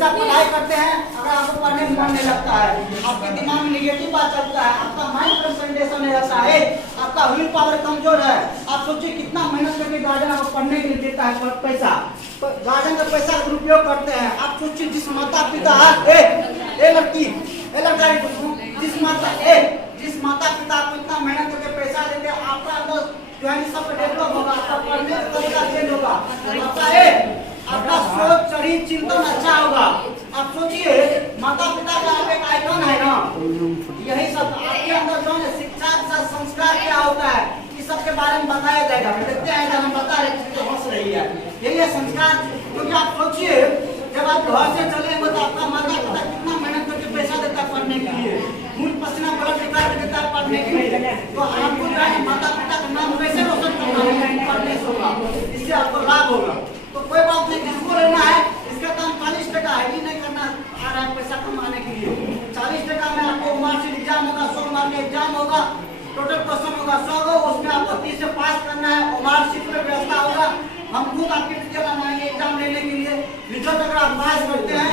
जैसा पढ़ाई करते हैं, अगर आपको पढ़ने में मन नहीं लगता है, आपके दिमाग में निगेटिव बात चलता है, आपका माइंड कंसंट्रेशन नहीं रहता है, आपका विल पावर कमजोर है, आप सोचिए कितना मेहनत करके गार्जियन आपको पढ़ने के लिए देता है पैसा, गार्जियन का पैसा का दुरुपयोग करते हैं। आप सोचिए जिस माता पिता लड़की लड़का जिस माता पिता आपको इतना मेहनत करके पैसा देते हैं, आपका अंदर जो है सब डेवलप होगा, आपका पढ़ने का तरीका चेंज होगा, आपका सोच चरित्र चिंतन अच्छा होगा। आप सोचिए माता पिता का आप एक आइकन है ना, यही सब आपके अंदर जो है शिक्षा संस्कार क्या होता है इस सब के बारे में बताया जाएगा। देखते हैं हम बता रहे तो हंस रही है, यही है संस्कार। क्योंकि आप सोचिए जब आप घर से चलेंगे तो आपका माता पिता कितना मेहनत करके पैसा देता है पढ़ने के लिए, खून पसीना ब्लड निकाल के देता है पढ़ने के लिए, तो आपको जो है माता पिता का नाम कैसे रोशन करना है, पढ़ने से होगा, इससे आपको लाभ होगा। तो कोई बात नहीं, किसको लेना है, इसका काम 40 टका है, ये नहीं करना आ रहा है पैसा कमाने के लिए। 40 टका में आपको मार्कशीट एग्जाम होगा, 100 मार्क का एग्जाम होगा, टोटल क्वेश्चन होगा 100 को, उसमें आपको 30 से पास करना है, और मार्कशीट में व्यवस्था होगा, हम खुद आपके टीचर बनाएंगे एग्जाम लेने के लिए। रिजल्ट अगर आप पास करते हैं